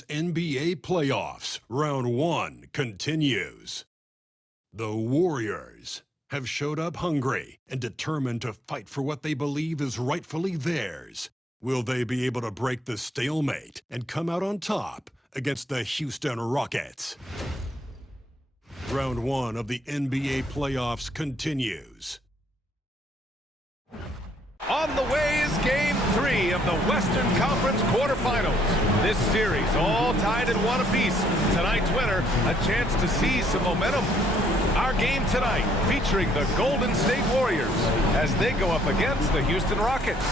NBA playoffs, round 1 continues. The Warriors have showed up hungry and determined to fight for what they believe is rightfully theirs. Will they be able to break the stalemate and come out on top against the Houston Rockets? Round 1 of the NBA playoffs continues. On the way is Game 3 of the Western Conference quarterfinals. This series all tied in one apiece. Tonight's winner, a chance to seize some momentum. Our game tonight featuring the Golden State Warriors as they go up against the Houston Rockets.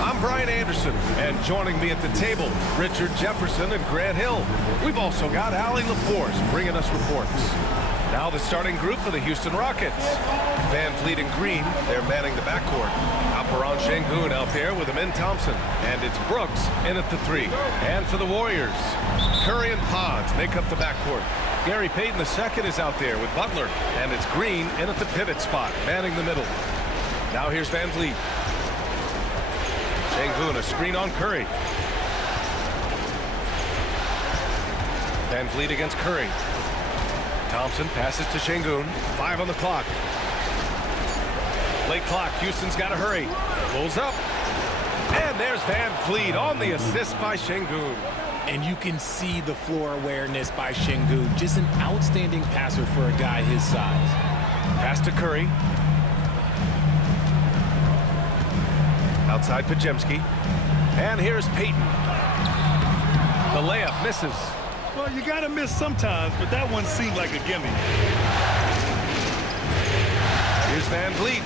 I'm Brian Anderson, and joining me at the table, Richard Jefferson and Grant Hill. We've also got Allie LaForce bringing us reports. Now the starting group for the Houston Rockets. Van Vliet and Green, they're manning the backcourt. Alperen Sengun out there with Amen Thompson. And it's Brooks in at the 3. And for the Warriors, Curry and Pods make up the backcourt. Gary Payton II is out there with Butler. And it's Green in at the pivot spot, manning the middle. Now here's Van Vliet. Sengun, a screen on Curry. Van Vliet against Curry. Thompson passes to Sengun. 5 on the clock. Late clock. Houston's got to hurry. Pulls up. And there's Van Vliet on the assist by Sengun. And you can see the floor awareness by Sengun. Just an outstanding passer for a guy his size. Pass to Curry. Outside Podziemski. And here's Payton. The layup misses. Well, you got to miss sometimes, but that one seemed like a gimme. Here's Van Vliet.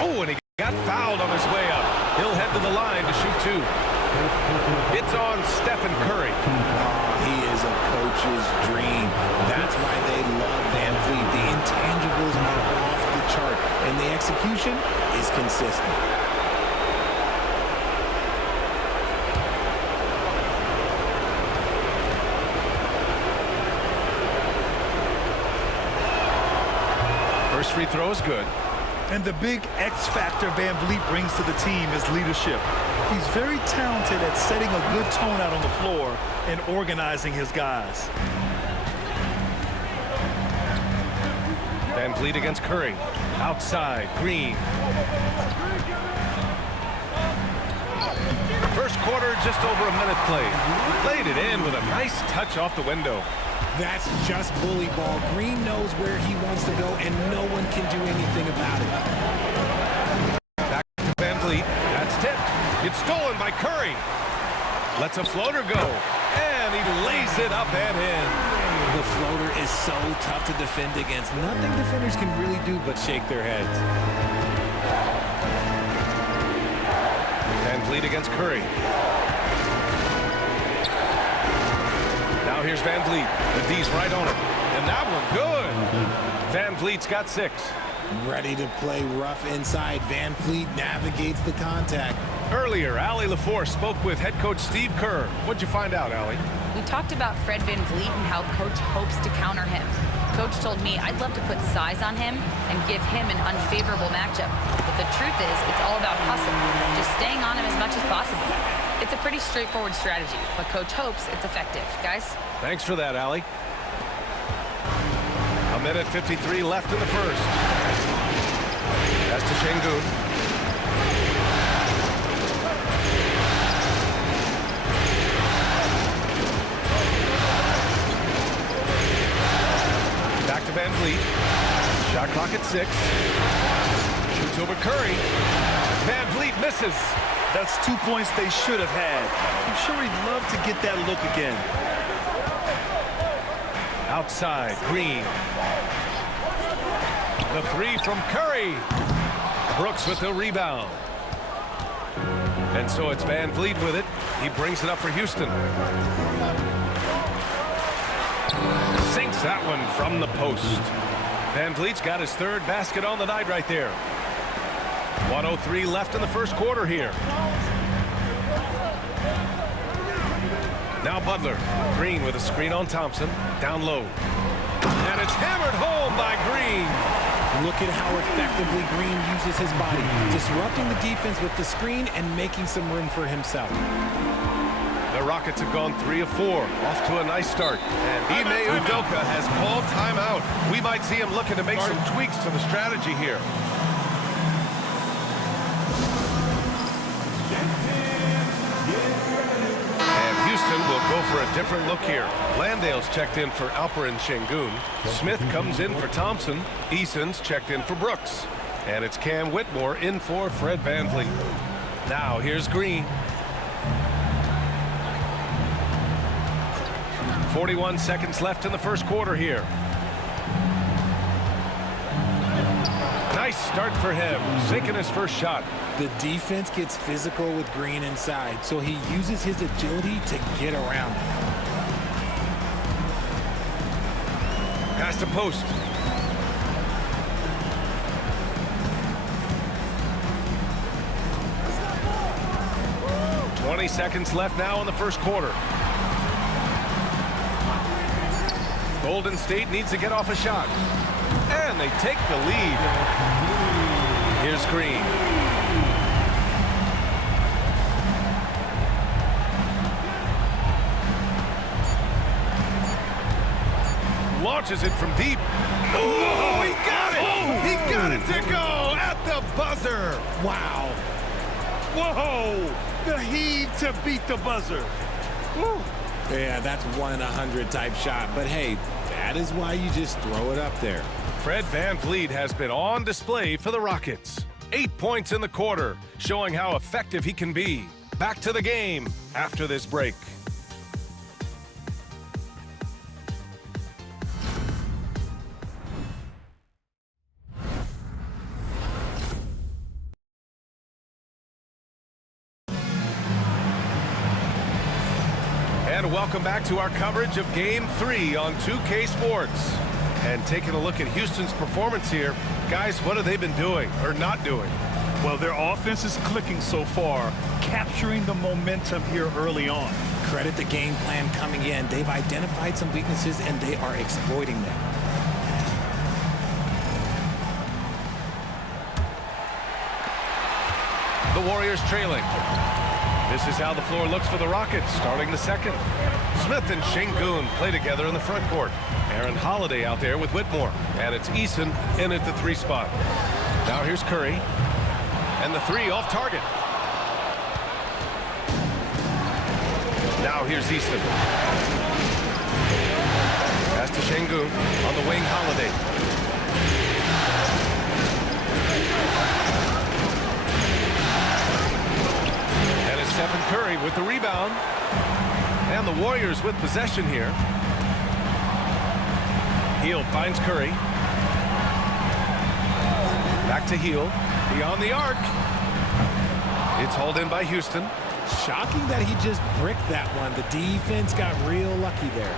Oh, and he got fouled on his way up. He'll head to the line to shoot 2. It's on Stephen Curry. He is a coach's dream. That's why they love Van Vliet. The intangibles are off the chart, and the execution is consistent. First free throw is good. And the big X factor Van Vliet brings to the team is leadership. He's very talented at setting a good tone out on the floor and organizing his guys. Van Vliet against Curry. Outside, Green. First quarter, just over a minute played. Played it in with a nice touch off the window. That's just bully ball. Green knows where he wants to go, and no one can do anything about it. Back to Van Vliet. That's tipped. It's stolen by Curry. Lets a floater go. And he lays it up and in. The floater is so tough to defend against. Nothing defenders can really do but shake their heads. Van Vliet against Curry. Now here's Van Vliet. The D's right on it. And that one good. Van Vliet's got 6. Ready to play rough inside. Van Vliet navigates the contact. Earlier, Allie LaForce spoke with head coach Steve Kerr. What'd you find out, Allie? We talked about Fred Van Vliet and how Coach hopes to counter him. Coach told me I'd love to put size on him and give him an unfavorable matchup. But the truth is, it's all about hustle, just staying on him as much as possible. It's a pretty straightforward strategy, but Coach hopes it's effective. Guys? Thanks for that, Allie. A minute 53 left in the first. Pass to Sengun. Back to Van Vliet. Shot clock at 6. Shoots over Curry. Van Vliet misses. That's 2 points they should have had. I'm sure he'd love to get that look again. Outside, Green. The 3 from Curry. Brooks with the rebound. And so it's Van Vliet with it. He brings it up for Houston. Sinks that one from the post. Van Vliet's got his 3rd basket on the night right there. 1:03 left in the first quarter here. Now Butler. Green with a screen on Thompson. Down low. And it's hammered home by Green. Look at how effectively Green uses his body, disrupting the defense with the screen and making some room for himself. The Rockets have gone 3 of 4, off to a nice start. And Ime Udoka has called timeout. We might see him looking to make some tweaks to the strategy here. And Houston will go for a different look here. Landale's checked in for Alperen Şengün. Smith comes in for Thompson. Eason's checked in for Brooks. And it's Cam Whitmore in for Fred VanVleet. Now here's Green. 41 seconds left in the first quarter here. Nice start for him, sinking his first shot. The defense gets physical with Green inside, so he uses his agility to get around. Pass to post. "20 seconds left now in the first quarter. Golden State needs to get off a shot. And they take the lead. Here's Green. Launches it from deep. Oh, he got it! He got it to go at the buzzer. Wow. Whoa! The heave to beat the buzzer. Woo. Yeah, that's 1 in 100 type shot. But hey, that is why you just throw it up there. Fred VanVleet has been on display for the Rockets. 8 points in the quarter, showing how effective he can be. Back to the game after this break. And welcome back to our coverage of Game 3 on 2K Sports. And taking a look at Houston's performance here, guys, what have they been doing or not doing? Well, their offense is clicking so far, capturing the momentum here early on. Credit the game plan coming in. They've identified some weaknesses, and they are exploiting them. The Warriors trailing. This is how the floor looks for the Rockets, starting the second. Smith and Şengün play together in the front court. Aaron Holiday out there with Whitmore. And it's Eason in at the 3 spot. Now here's Curry. And the 3 off target. Now here's Easton. Pass to Şengün on the wing, Holiday. Stephen Curry with the rebound. And the Warriors with possession here. Hield finds Curry. Back to Hield. Beyond the arc. It's hauled in by Houston. Shocking that he just bricked that one. The defense got real lucky there.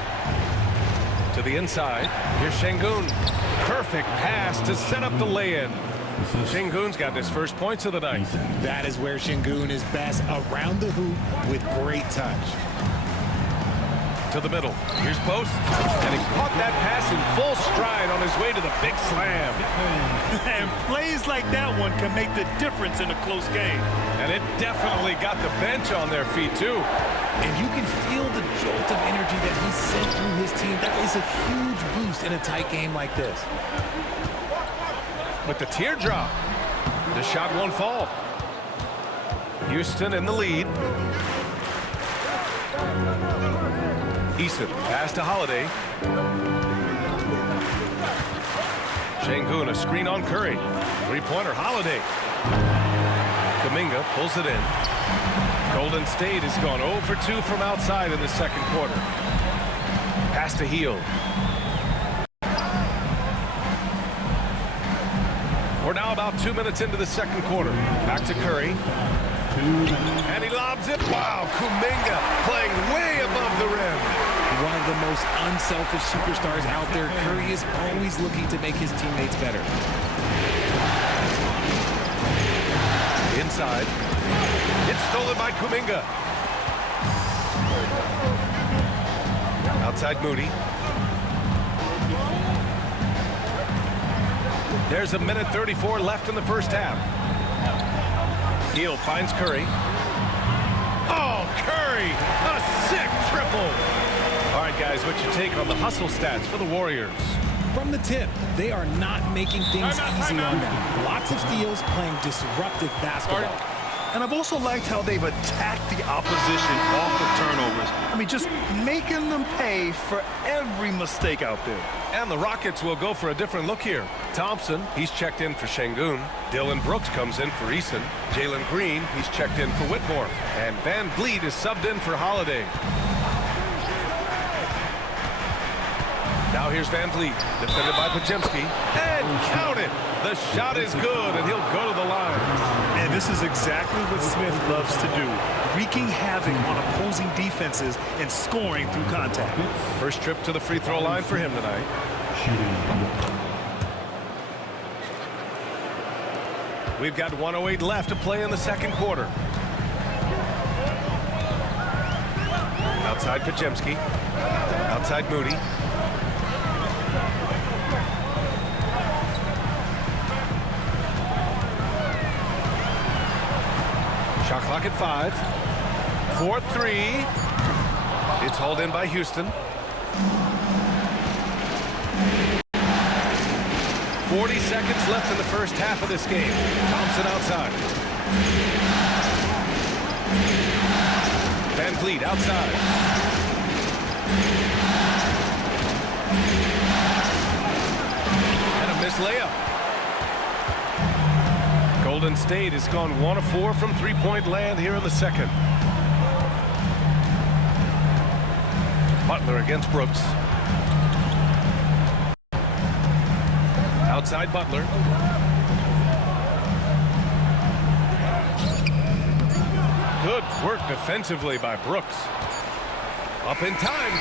To the inside. Here's Şengün. Perfect pass to set up the lay-in. Şengün's got his first points of the night. That is where Şengün is best, around the hoop with great touch. To the middle. Here's Post. And he caught that pass in full stride on his way to the big slam. And plays like that one can make the difference in a close game. And it definitely got the bench on their feet, too. And you can feel the jolt of energy that he sent through his team. That is a huge boost in a tight game like this. With the teardrop, the shot won't fall. Houston in the lead. Eason pass to Holiday. Şengün, a screen on Curry. Three-pointer, Holiday. Kuminga pulls it in. Golden State has gone 0 for 2 from outside in the second quarter. Pass to Hield. We're now about 2 minutes into the second quarter. Back to Curry. And he lobs it. Wow, Kuminga playing way above the rim. One of the most unselfish superstars out there. Curry is always looking to make his teammates better. Inside. It's stolen by Kuminga. Outside Moody. There's 1:34 left in the first half. Hield finds Curry. Oh, Curry, a sick triple. All right, guys, what's your take on the hustle stats for the Warriors? From the tip, they are not making things easy on them. Lots of steals, playing disruptive basketball. And I've also liked how they've attacked the opposition off of turnovers. I mean, just making them pay for every mistake out there. And the Rockets will go for a different look here. Thompson, he's checked in for Şengün. Dillon Brooks comes in for Eason. Jalen Green, he's checked in for Whitmore. And Van Vliet is subbed in for Holiday. Now here's Van Vliet, defended by Podziemski. And count it! The shot is good, and he'll go to the line. And this is exactly what Smith loves to do, wreaking havoc on opposing defenses and scoring through contact. First trip to the free throw line for him tonight. We've got 1:08 left to play in the second quarter. Outside Podziemski. Outside Moody. Shot clock at 5. 4-3. It's hauled in by Houston. 40 seconds left in the first half of this game. Thompson outside. Van Vliet outside. And a missed layup. Golden State has gone 1 of 4 from three-point land here in the second. Butler against Brooks. Outside Butler. Good work defensively by Brooks. Up in time.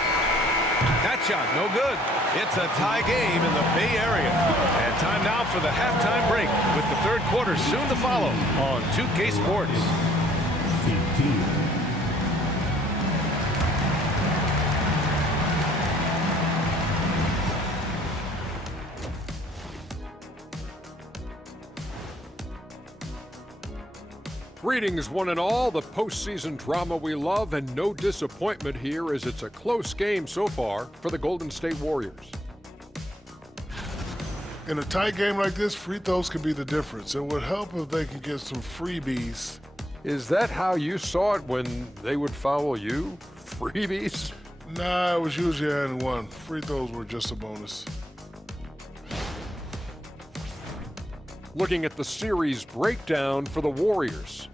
That shot no good. It's a tie game in the Bay Area. And time now for the halftime break with the third quarter soon to follow on 2K Sports. Greetings, one and all. The postseason drama we love, and no disappointment here as it's a close game so far for the Golden State Warriors. In a tight game like this, free throws could be the difference. It would help if they could get some freebies. Is that how you saw it when they would foul you? Freebies? Nah, it was usually and one. Free throws were just a bonus. Looking at the series breakdown for the Warriors.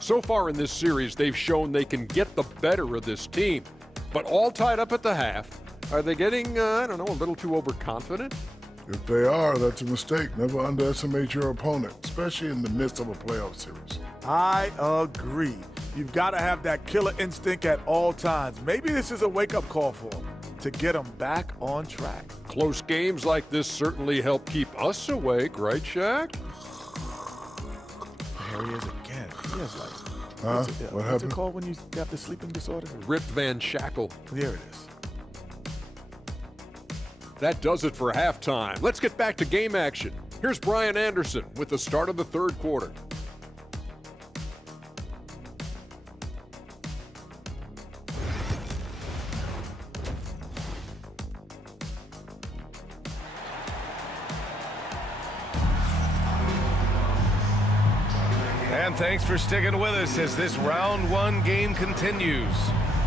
So far in this series, they've shown they can get the better of this team, but all tied up at the half. Are they getting, I don't know, a little too overconfident? If they are, that's a mistake. Never underestimate your opponent, especially in the midst of a playoff series. I agree. You've got to have that killer instinct at all times. Maybe this is a wake-up call for them to get them back on track. Close games like this certainly help keep us awake, right, Shaq? There he is again. He has like, Huh? What what's happened? it called when you got the sleeping disorder? Rip Van Shackle. There it is. That does it for halftime. Let's get back to game action. Here's Brian Anderson with the start of the third quarter. And thanks for sticking with us as this round one game continues.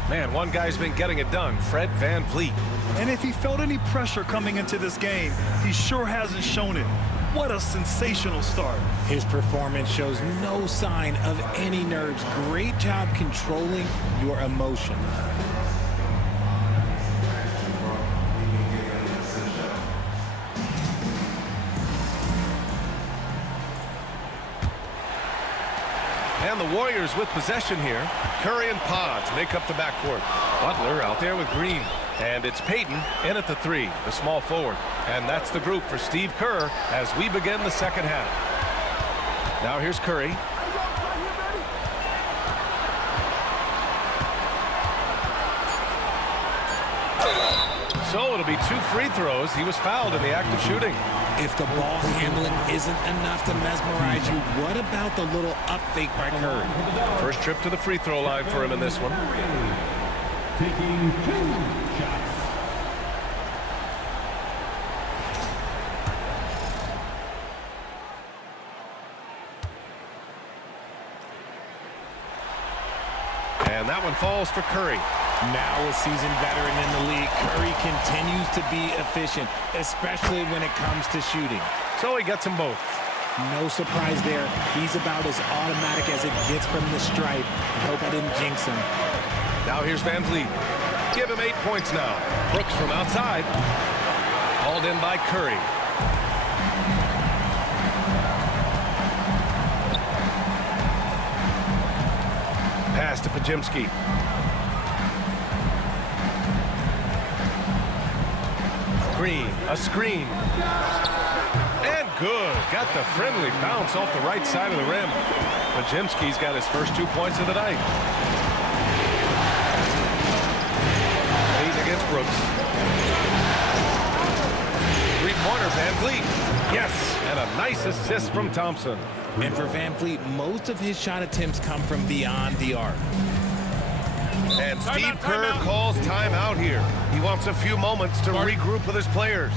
Man, one guy's been getting it done, Fred Van Vliet. And if he felt any pressure coming into this game, he sure hasn't shown it. What a sensational start. His performance shows no sign of any nerves. Great job controlling your emotion. And the Warriors with possession here. Curry and Pods make up the backcourt. Butler out there with Green. And it's Payton in at the 3, the small forward. And that's the group for Steve Kerr as we begin the second half. Now here's Curry. So it'll be 2 free throws. He was fouled in the act of shooting. If the ball handling isn't enough to mesmerize you, what about the little up fake by Curry? First trip to the free throw line for him in this one. Taking 2 shots. And that one falls for Curry. Now a seasoned veteran in the league, Curry continues to be efficient, especially when it comes to shooting. So he gets them both. No surprise there. He's about as automatic as it gets from the stripe. I hope I didn't jinx him. Now here's Van Vliet. Give him 8 points now. Brooks from outside. Hauled in by Curry. Pass to Podziemski. Green, a screen. And good. Got the friendly bounce off the right side of the rim. Podziemski's got his first 2 points of the night. He's against Brooks. Three-pointer, Van Vliet. Yes, and a nice assist from Thompson. And for Van Vliet, most of his shot attempts come from beyond the arc. And Steve Kerr calls timeout here. He wants a few moments to regroup with his players.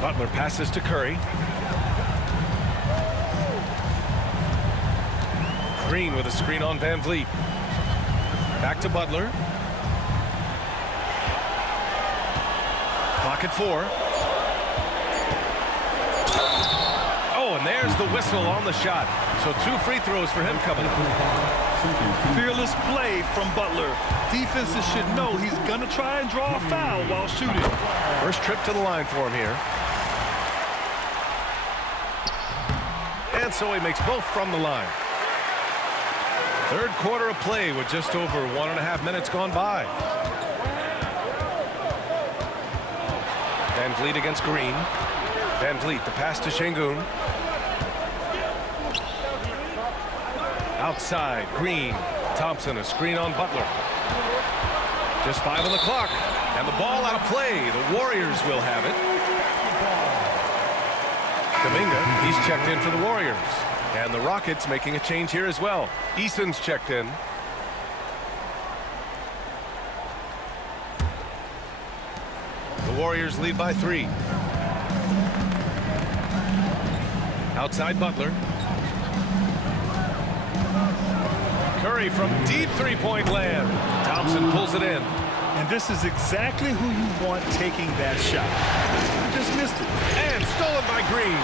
Butler passes to Curry. Green with a screen on Van Vliet. Back to Butler. Clock at 4. Oh, and there's the whistle on the shot. So 2 free throws for him coming up. Fearless play from Butler. Defenses should know he's going to try and draw a foul while shooting. First trip to the line for him here. And so he makes both from the line. Third quarter of play with just over 1.5 minutes gone by. Van Vliet against Green. Van Vliet, the pass to Şengün. Outside, Green. Thompson, a screen on Butler. Just 5 on the clock. And the ball out of play. The Warriors will have it. Kuminga, he's checked in for the Warriors. And the Rockets making a change here as well. Eason's checked in. The Warriors lead by 3. Outside Butler. Curry from deep three-point land. Thompson pulls it in. And this is exactly who you want taking that shot. You just missed it. And stolen by Green.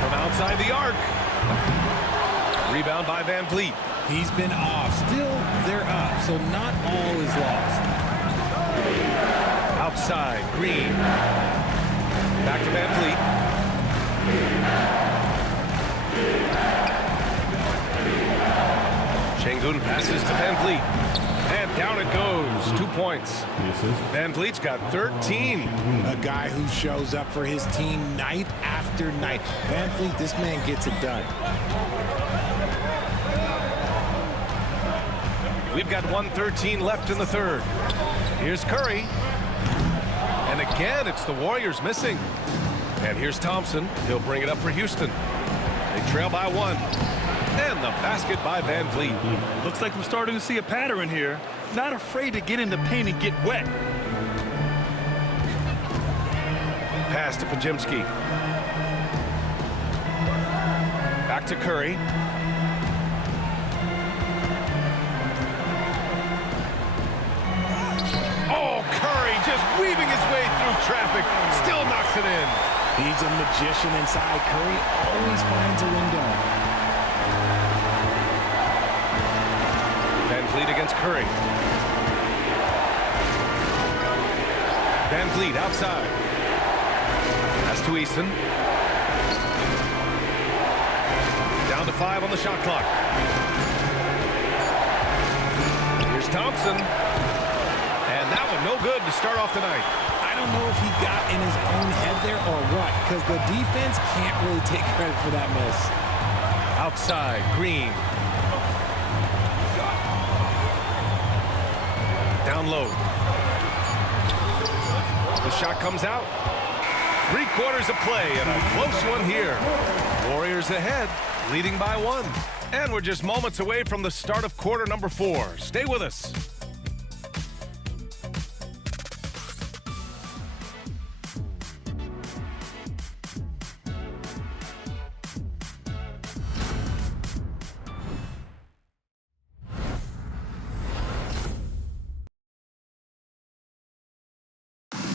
From outside the arc. Rebound by Van Vliet. He's been off. Still, they're up, so not all is lost. Outside, Green. Back to Van Vliet. Şengün passes to Van Vliet. And down it goes. 2 points. Van Vliet's got 13. A guy who shows up for his team night after night. Van Vliet, this man gets it done. We've got 1:13 left in the third. Here's Curry. And again, it's the Warriors missing. And here's Thompson. He'll bring it up for Houston. They trail by 1. And the basket by Van Vliet. Looks like we're starting to see a pattern here. Not afraid to get in the paint and get wet. Pass to Podziemski. Back to Curry. Oh, Curry just weaving his way through traffic. Still knocks it in. He's a magician inside. Curry always finds a window. Van Vliet against Curry. Van Vliet outside. Pass to Easton. Down to 5 on the shot clock. Here's Here's Thompson. And that one no good to start off tonight. I don't know if he got in his own head there or what, because the defense can't really take credit for that miss. Outside, Green. Down low. The shot comes out. 3/4 of play and a close one here. Warriors ahead, leading by 1. And we're just moments away from the start of quarter number 4. Stay with us.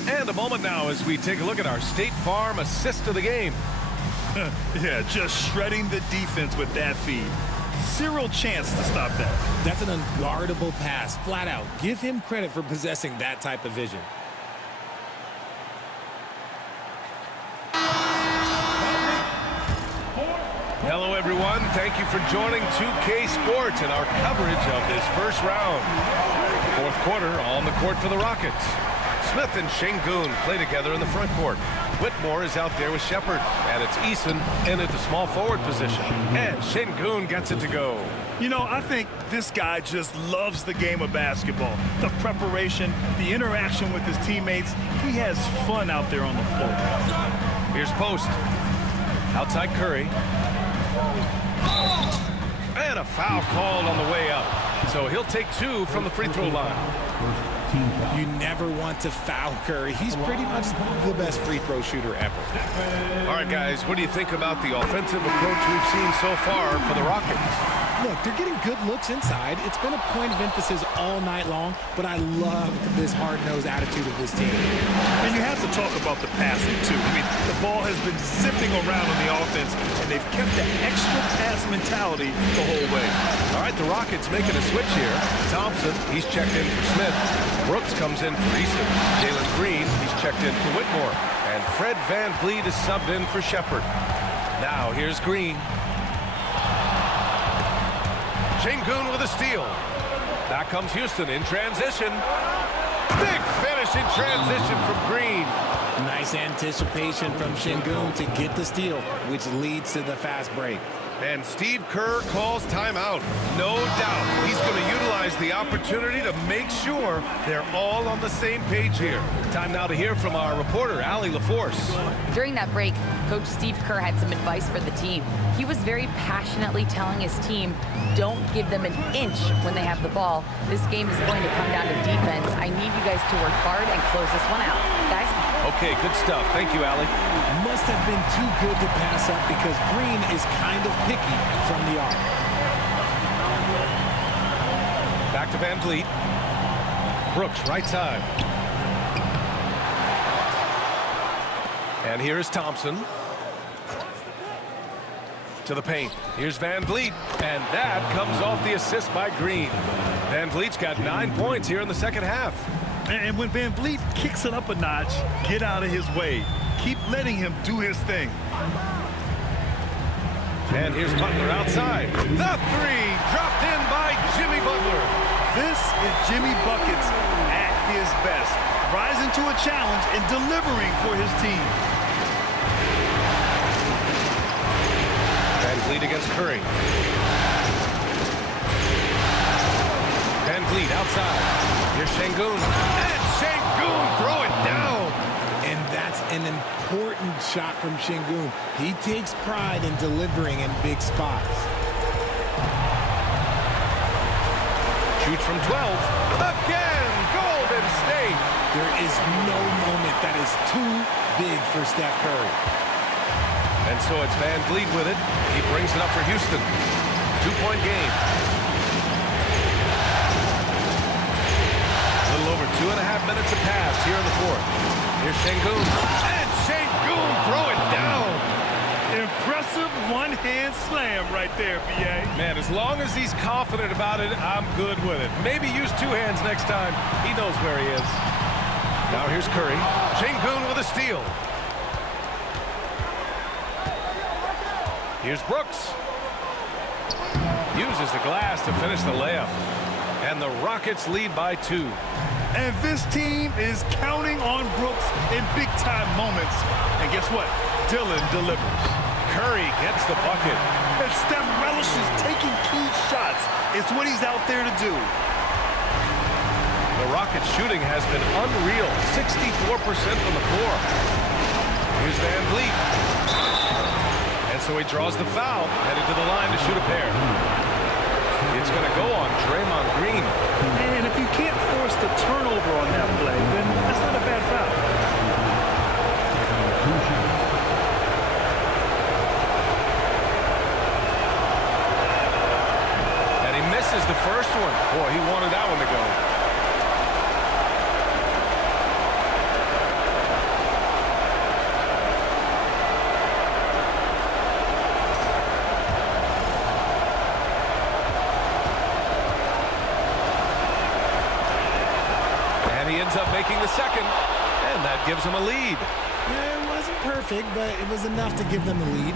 And a moment now as we take a look at our State Farm assist of the game. Yeah, just shredding the defense with that feed. Zero chance to stop that. That's an unguardable pass, flat out. Give him credit for possessing that type of vision. Hello, everyone. Thank you for joining 2K Sports and our coverage of this first round. Fourth quarter on the court for the Rockets. Smith and Şengün play together in the front court. Whitmore is out there with Shepherd, and it's Eason in at the small forward position. And Şengün gets it to go. You know, I think this guy just loves the game of basketball. The preparation, the interaction with his teammates. He has fun out there on the floor. Here's Post. Outside Curry. And a foul called on the way up. So he'll take 2 from the free throw line. You never want to foul Curry. He's pretty much the best free throw shooter ever. All right, guys, what do you think about the offensive approach we've seen so far for the Rockets? Look, they're getting good looks inside. It's been a point of emphasis all night long, but I love this hard-nosed attitude of this team. And you have to talk about the passing, too. I mean, the ball has been zipping around on the offense, and they've kept that extra pass mentality the whole way. All right, the Rockets making a switch here. Thompson, he's checked in for Smith. Brooks comes in for Eason. Jalen Green, he's checked in for Whitmore. And Fred VanVleet is subbed in for Shepherd. Now, here's Green. Şengün with a steal. Back comes Houston in transition. Big finish in transition from Green. Nice anticipation from Şengün to get the steal, which leads to the fast break. And Steve Kerr calls timeout. No doubt he's going to utilize the opportunity to make sure they're all on the same page here. Time now to hear from our reporter, Allie LaForce. During that break, Coach Steve Kerr had some advice for the team. He was very passionately telling his team, don't give them an inch when they have the ball. This game is going to come down to defense. I need you guys to work hard and close this one out. Guys? Okay, good stuff. Thank you, Allie. Must have been too good to pass up because Green is kind of picky from the arc. Back to VanVleet. Brooks, right side. And here is Thompson. To the paint. Here's VanVleet. And that comes off the assist by Green. VanVleet's got 9 points here in the second half. And when VanVleet kicks it up a notch, get out of his way. Keep letting him do his thing. And here's Butler outside. The 3 dropped in by Jimmy Butler. This is Jimmy Buckets at his best, rising to a challenge and delivering for his team. VanVleet against Curry. VanVleet outside. Here's Şengün. And Şengün throw it down. And that's an important shot from Şengün. He takes pride in delivering in big spots. Shoots from 12. Again, Golden State. There is no moment that is too big for Steph Curry. And so it's VanVleet with it. He brings it up for Houston. 2-point game. A little over 2.5 minutes have passed here in the fourth. Here's Şengün. And Şengün throw it down. Impressive one-hand slam right there, B.A. Man, as long as he's confident about it, I'm good with it. Maybe use 2 hands next time. He knows where he is. Now here's Curry. Şengün with a steal. Here's Brooks. Uses the glass to finish the layup. And the Rockets lead by 2. And this team is counting on Brooks in big-time moments. And guess what? Dillon delivers. Curry gets the bucket. And Steph relishes taking key shots. It's what he's out there to do. The Rockets shooting has been unreal. 64% from the floor. Here's Van Vliet. And so he draws the foul, headed to the line to shoot a pair. It's going to go on Draymond Green. And if you can't force the turnover on that play, then that's not a bad foul. And he misses the first one. Boy, he wanted that one to go. Ends up making the second, and that gives him a lead. Yeah, it wasn't perfect, but it was enough to give them the lead.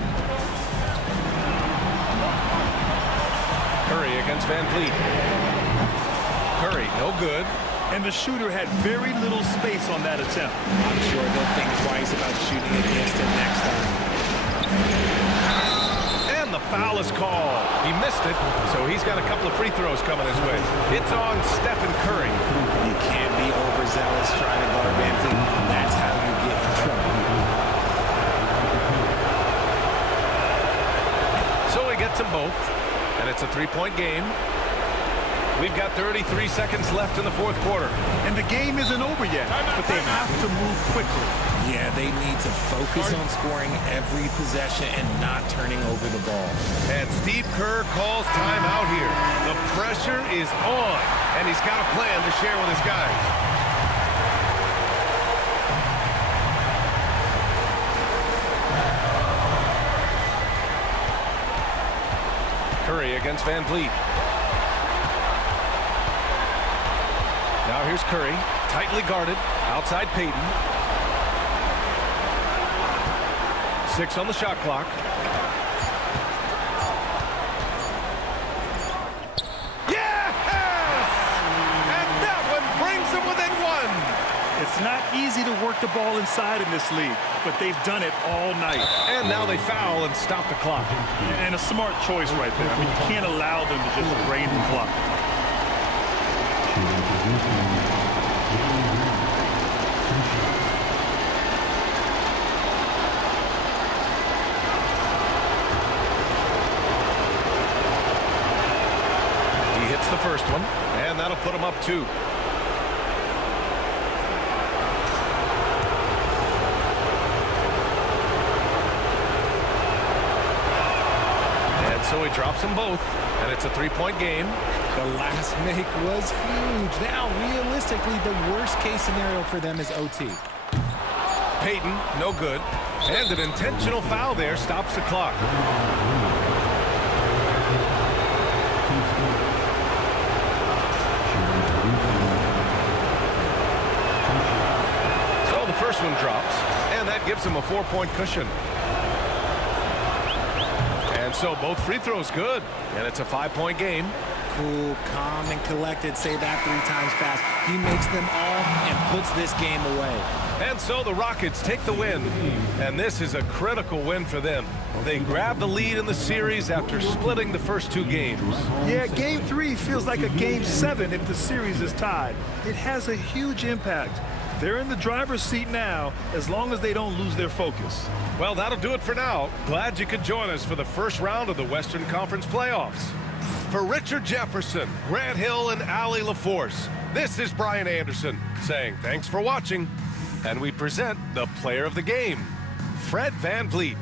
Curry against Van Vliet. Curry, no good. And the shooter had very little space on that attempt. I'm sure they'll think twice about shooting against him next time. And the foul is called. He missed it, so he's got a couple of free throws coming his way. It's on Stephen Curry. You can't be overzealous trying to guard Van Vliet. That's how you get in trouble. So he gets them both, and it's a three-point game. We've got 33 seconds left in the fourth quarter. And the game isn't over yet, but they have to move quickly. Yeah, they need to focus on scoring every possession and not turning over the ball. And Steve Kerr calls timeout here. The pressure is on, and he's got a plan to share with his guys. Curry against Van Vliet. Now here's Curry, tightly guarded, outside Payton. 6 on the shot clock. Yes! And that one brings them within 1. It's not easy to work the ball inside in this league, but they've done it all night. And now they foul and stop the clock. And a smart choice right there. I mean, you can't allow them to just drain the clock. He hits the first one, and that'll put him up 2. And so he drops them both, and it's a three-point game. The last make was huge. Now, realistically, the worst-case scenario for them is OT. Payton, no good. And an intentional foul there stops the clock. So the first one drops, and that gives him a 4-point cushion. And so both free throws good, and it's a 5-point game. Cool, calm, and collected. Say that 3 times fast. He makes them all and puts this game away. And so the Rockets take the win, and this is a critical win for them. They grab the lead in the series after splitting the first 2 games. Yeah, Game 3 feels like a Game 7 if the series is tied. It has a huge impact. They're in the driver's seat now, as long as they don't lose their focus. Well, that'll do it for now. Glad you could join us for the first round of the Western Conference playoffs. For Richard Jefferson, Grant Hill, and Allie LaForce, this is Brian Anderson saying thanks for watching. And we present the player of the game, Fred VanVleet.